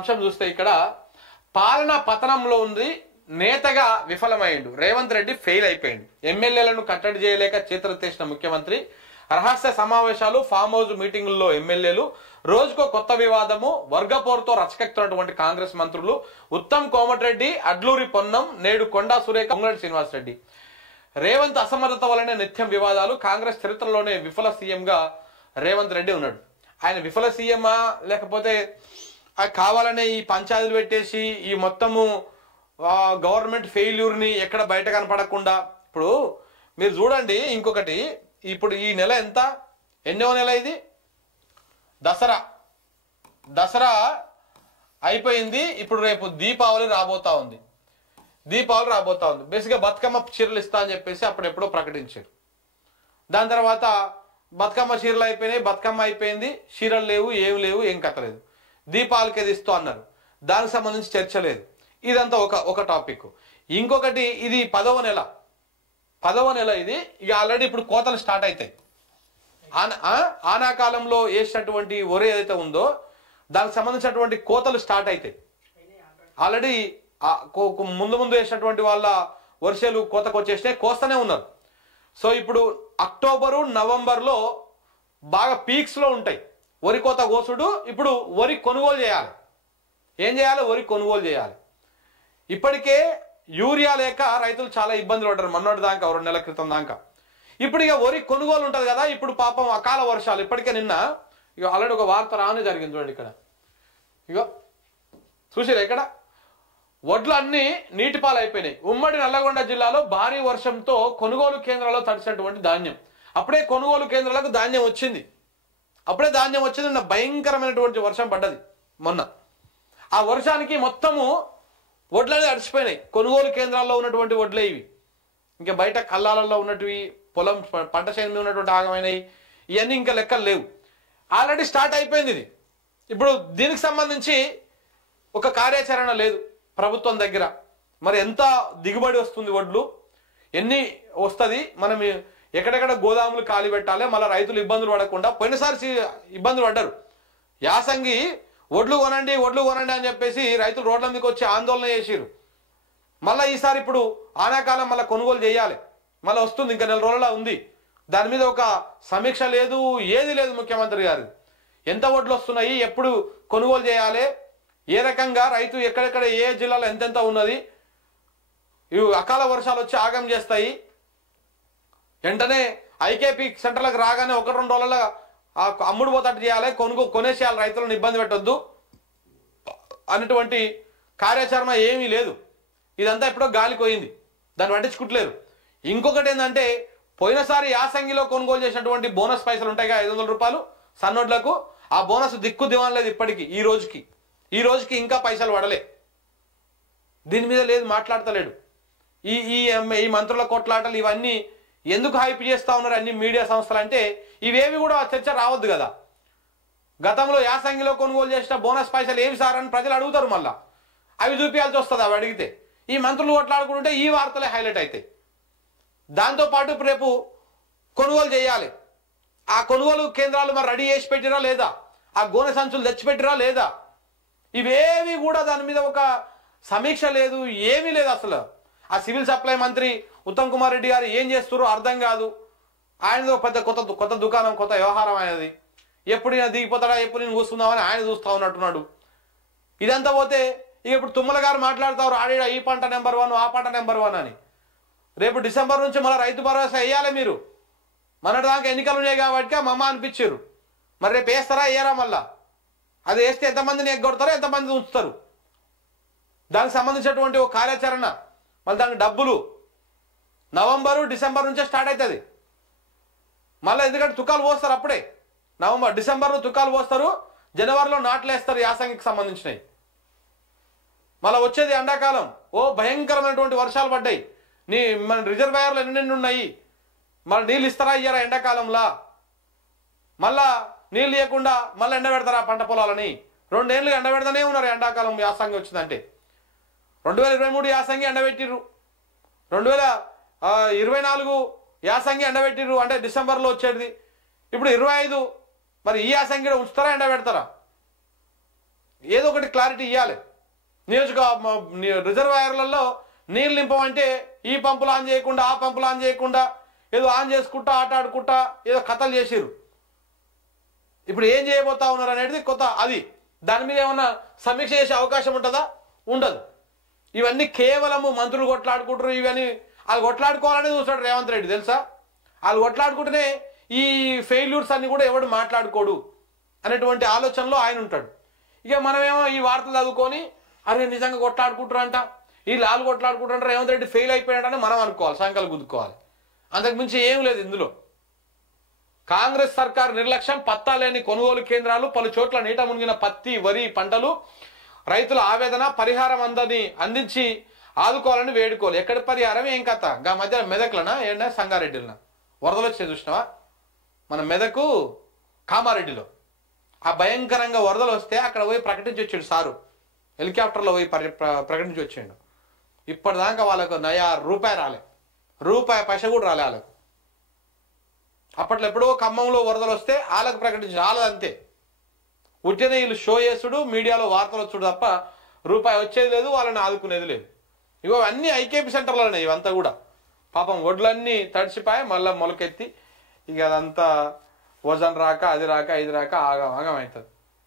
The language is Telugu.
అంశం చూస్తే ఇక్కడ పాలన పతనంలో ఉంది, నేతగా విఫలమైండు, రేవంత్ రెడ్డి ఫెయిల్ అయిపోయింది. ఎమ్మెల్యేలను కట్టడి చేయలేక చేతులెత్తేసిన ముఖ్యమంత్రి, రహస్య సమావేశాలు, ఫామ్ హౌస్ మీటింగుల్లో ఎమ్మెల్యేలు, రోజుకో కొత్త వివాదము, వర్గపోరుతో రచకెక్కుతున్నటువంటి కాంగ్రెస్ మంత్రులు, ఉత్తమ్ కోమటిరెడ్డి, అడ్లూరి పొన్నం, నేడు కొండా సురేఖ, పొంగులేటి శ్రీనివాసరెడ్డి. రేవంత్ అసమర్థత వలనే నిత్యం వివాదాలు. కాంగ్రెస్ చరిత్రలోనే విఫల సీఎంగా రేవంత్ రెడ్డి ఉన్నాడు. ఆయన విఫల సీఎమా లేకపోతే కావాలనే ఈ పంచాయతీలు పెట్టేసి ఈ మొత్తము గవర్నమెంట్ ఫెయిల్యూర్ని ఎక్కడ బయట కనపడకుండా, ఇప్పుడు మీరు చూడండి ఇంకొకటి, ఇప్పుడు ఈ నెల ఎన్నో నెల ఇది, దసరా అయిపోయింది. ఇప్పుడు రేపు దీపావళి రాబోతా ఉంది. బేసిక్గా బతుకమ్మ చీరలు ఇస్తా అని చెప్పేసి అప్పుడెప్పుడో ప్రకటించారు. దాని తర్వాత బతుకమ్మ చీరలు అయిపోయినాయి, బతుకమ్మ అయిపోయింది, చీరలు లేవు, ఏం లేవు, ఏం కట్టలేదు. దీపావళికి అది ఇస్తూ అన్నారు, దానికి సంబంధించి చర్చ లేదు. ఇదంతా ఒక టాపిక్. ఇంకొకటి, ఇది 10వ నెల ఇది. ఇక ఆల్రెడీ ఇప్పుడు కోతలు స్టార్ట్ అవుతాయి. ఆనాకాలంలో వేసినటువంటి వరి ఏదైతే ఉందో దానికి సంబంధించినటువంటి కోతలు స్టార్ట్ అవుతాయి. ఆల్రెడీ ముందు వేసినటువంటి వాళ్ళ వర్షాలు కోతకు వచ్చేసినాయి, కోస్తూనే ఉన్నారు. సో ఇప్పుడు అక్టోబరు నవంబర్లో బాగా పీక్స్లో ఉంటాయి వరి కోత కోసుడు. ఇప్పుడు వరి కొనుగోలు చేయాలి. ఏం చేయాలి? వరి కొనుగోలు చేయాలి. ఇప్పటికే యూరియా లేక రైతులు చాలా ఇబ్బందులు పడ్డారు మొన్నటి దాకా, 2 నెలల క్రితం దాకా. ఇప్పుడు ఇక వరి కొనుగోలు ఉంటుంది కదా, ఇప్పుడు పాపం అకాల వర్షాలు. ఇప్పటికే నిన్న ఇక ఆల్రెడీ ఒక వార్త రానే జరిగింది చూడండి. ఇక్కడ ఇగో చూసారా, ఇక్కడ వడ్లు అన్ని నీటిపాలు అయిపోయినాయి. ఉమ్మడి నల్లగొండ జిల్లాలో భారీ వర్షంతో కొనుగోలు కేంద్రాల్లో తడిసినటువంటి ధాన్యం. అప్పుడే కొనుగోలు కేంద్రాలకు ధాన్యం వచ్చింది. నిన్న భయంకరమైనటువంటి వర్షం పడ్డది మొన్న. ఆ వర్షానికి మొత్తము వడ్లనే అడిచిపోయినాయి. కొనుగోలు కేంద్రాల్లో ఉన్నటువంటి వడ్లే ఇవి. ఇంకా బయట కల్లాలలో ఉన్నటివి, పొలం పంట చేను మీద ఉన్నటువంటి ఆగమైనవి, ఇవన్నీ ఇంకా లెక్కలు లేవు. ఆల్రెడీ స్టార్ట్ అయిపోయింది ఇది. ఇప్పుడు దీనికి సంబంధించి ఒక కార్యాచరణ లేదు ప్రభుత్వం దగ్గర. మరి ఎంత దిగుబడి వస్తుంది, వడ్లు ఎన్ని వస్తుంది, మనం ఎక్కడెక్కడ గోదాములు ఖాళీ పెట్టాలి, మళ్ళీ రైతులు ఇబ్బందులు పడకుండా. పోయినసారి ఇబ్బందులు పడ్డారు. యాసంగి వడ్లు కొనండి అని చెప్పేసి రైతులు రోడ్ల మీదకి వచ్చి ఆందోళన చేసిరు. మళ్ళీ ఈసారి ఇప్పుడు ఆనాకాలం మళ్ళీ కొనుగోలు చేయాలి, మళ్ళీ వస్తుంది, ఇంకా 4 రోజుల ఉంది. దాని మీద ఒక సమీక్ష లేదు, ఏది లేదు ముఖ్యమంత్రి గారు. ఎంత వడ్లు వస్తున్నాయి, ఎప్పుడు కొనుగోలు చేయాలి, ఏ రకంగా రైతు ఎక్కడెక్కడ ఏ జిల్లాలో ఎంతెంత ఉన్నది, ఇవి అకాల వర్షాలు వచ్చి ఆగం చేస్తాయి. వెంటనే ఐకేపీ సెంటర్లకు రాగానే 1-2 రోజుల అమ్ముడు పోతట్టు చేయాలి, కొనేసేయాలి, రైతులను ఇబ్బంది పెట్టొద్దు అన్నటువంటి కార్యాచరణ ఏమీ లేదు. ఇదంతా ఎప్పుడో గాలికి పోయింది, దాన్ని పట్టించుకుంటలేరు. ఇంకొకటి ఏంటంటే, పోయినసారి యాసంగిలో కొనుగోలు చేసినటువంటి బోనస్ పైసలు ఉంటాయి కదా, 500 రూపాయలు సన్నోడ్లకు, ఆ బోనస్ దిక్కు దివాన్ లేదు ఇప్పటికీ. ఈ రోజుకి ఇంకా పైసలు పడలే. దీని మీద లేదు, మాట్లాడతలేడు. ఈ మంత్రుల కొట్లాటలు ఇవన్నీ ఎందుకు హైప్ చేస్తూ ఉన్నారు అన్ని మీడియా సంస్థలు అంటే, ఇవేవి కూడా చర్చ రావద్దు కదా. గతంలో యాసంగిలో కొనుగోలు చేసిన బోనస్ పైసలు ఏవి సార్ అని ప్రజలు అడుగుతారు. మళ్ళా అవి చూపించాల్సి వస్తుంది. అవి అడిగితే ఈ మంత్రులు కొట్లాడుకుంటే ఈ వార్తలే హైలైట్ అవుతాయి. దాంతోపాటు రేపు కొనుగోలు చేయాలి. ఆ కొనుగోలు కేంద్రాలు మరి రెడీ చేసి పెట్టిరా లేదా, ఆ గోనె సంచులు తెచ్చిపెట్టిరా లేదా, ఇవేవి కూడా దాని మీద ఒక సమీక్ష లేదు, ఏమీ లేదు అసలు. ఆ సివిల్ సప్లై మంత్రి ఉత్తమ్ కుమార్ రెడ్డి గారు ఏం చేస్తారో అర్థం కాదు. ఆయనదో పెద్ద కొత్త దుకాణం, కొత్త వ్యవహారం ఆయనది. ఎప్పుడు ఈయన దిగిపోతాడా, ఎప్పుడు నేను కూర్చుందామని ఆయన చూస్తా ఉన్నట్టున్నాడు. ఇదంతా పోతే ఇక ఇప్పుడు తుమ్మల గారు మాట్లాడుతారు, ఆడ ఈ పంట నెంబర్ 1, ఆ పంట నెంబర్ 1 అని. రేపు డిసెంబర్ నుంచి మళ్ళీ రైతు భరోసా వేయాలి మీరు. మొన్నటి దాకా ఎన్నికలు ఉన్నాయి కాబట్టి మమ్మ అనిపించారు. మరి రేపు వేస్తారా, వేయరా? మళ్ళా అది వేస్తే ఎంతమందిని ఎగ్గొడతారో, ఎంతమంది ఉంచుతారు, దానికి సంబంధించినటువంటి ఒక కార్యాచరణ. మళ్ళీ దానికి డబ్బులు నవంబరు డిసెంబర్ నుంచే స్టార్ట్ అవుతుంది మళ్ళీ. ఎందుకంటే తుకాలు పోస్తారు అప్పుడే. డిసెంబర్లో తుకాలు పోస్తారు, జనవరిలో నాట్లు వేస్తారు యాసంగికి సంబంధించినవి. మళ్ళీ వచ్చేది ఎండాకాలం. భయంకరమైనటువంటి వర్షాలు పడ్డాయి. మన రిజర్వాయర్లు ఎన్ని ఉన్నాయి, మళ్ళీ నీళ్ళు ఇస్తారా ఇయ్యారా ఎండాకాలంలో? మళ్ళా నీళ్ళు ఇవ్వకుండా మళ్ళీ ఎండబెడతారా పంట పొలాలని? 2 ఏళ్ళు ఎండబెడతానే ఉన్నారు. ఎండాకాలం యాసంగి వచ్చిందంటే 2023 యాసంగి ఎండబెట్టిర్రు, 2024 యాసంగి ఎండబెట్టిర్రు, అంటే డిసెంబర్లో వచ్చేది. ఇప్పుడు 25 మరి ఈ యాసంగి ఉంచుతారా, ఎండబెడతారా? ఏదో ఒకటి క్లారిటీ ఇవ్వాలి. రిజర్వాయర్లలో నీళ్ళు నింపమంటే ఈ పంపులు ఆన్ చేయకుండా ఆ పంపులు ఆన్ చేయకుండా ఏదో ఆన్ చేసుకుంటా ఆట ఆడుకుంటా ఏదో కథలు చేసిర్రు. ఇప్పుడు ఏం చేయబోతా ఉన్నారు అనేది కొత్త. అది దాని మీద ఏమన్నా సమీక్ష చేసే అవకాశం ఉంటుందా? ఉండదు. ఇవన్నీ కేవలము మంత్రులు కొట్లాడుకుంటారు. ఇవన్నీ వాళ్ళు కొట్లాడుకోవాలనే చూస్తాడు రేవంత్ రెడ్డి, తెలుసా? వాళ్ళు కొట్లాడుకుంటేనే ఈ ఫెయిల్యూర్స్ అన్ని కూడా ఎవడు మాట్లాడుకోడు అనేటువంటి ఆలోచనలో ఆయన ఉంటాడు. ఇక మనమేమో ఈ వార్తలు చదువుకొని అరే నిజంగా కొట్లాడుకుంటారంట, ఈ లాలు కొట్లాడుకుంటారంట, రేవంత్ రెడ్డి ఫెయిల్ అయిపోయాడని మనం అనుకోవాలి, సంకలు గుద్దుకోవాలి. అంతకుమించి ఏం లేదు ఇందులో. కాంగ్రెస్ సర్కార్ నిర్లక్ష్యం, పత్తాలేని కొనుగోలు కేంద్రాలు, పలు చోట్ల నీట మునిగిన పత్తి వరి పంటలు, రైతుల ఆవేదన, పరిహారం అందించి ఆదుకోవాలని వేడుకోవాలి. ఎక్కడి పరిహారం, ఏం కథ? గా మధ్య మెదక్లనా ఏడా సంగారెడ్డిలనా వరదలు వచ్చే చూసినావా? మన మెదకు కామారెడ్డిలో ఆ భయంకరంగా వరదలు వస్తే అక్కడ పోయి ప్రకటించి వచ్చాడు సారు, హెలికాప్టర్లో పోయి ప్రకటించి వచ్చాడు. ఇప్పటిదాకా వాళ్ళకు నయా రూపాయి రాలే, రూపాయి పైస కూడా రాలే వాళ్ళకు. అప్పట్లో ఎప్పుడో ఖమ్మంలో వరదలు వస్తే వాళ్ళకు ప్రకటించి రాలేదంతే. ఉట్టిన వీళ్ళు షో చేసుడు, మీడియాలో వార్తలు వచ్చుడు తప్ప రూపాయి వచ్చేది లేదు, వాళ్ళని ఆదుకునేది లేదు. ఇగో అన్నీ ఐకేపీ సెంటర్లోనే ఇవంతా కూడా. పాపం ఒడ్లన్నీ తడిసిపోయి మళ్ళీ మొలకెత్తి ఇక అదంతా వజన్ రాక అది రాక ఇది రాక ఆగం ఆగం అవుతుంది.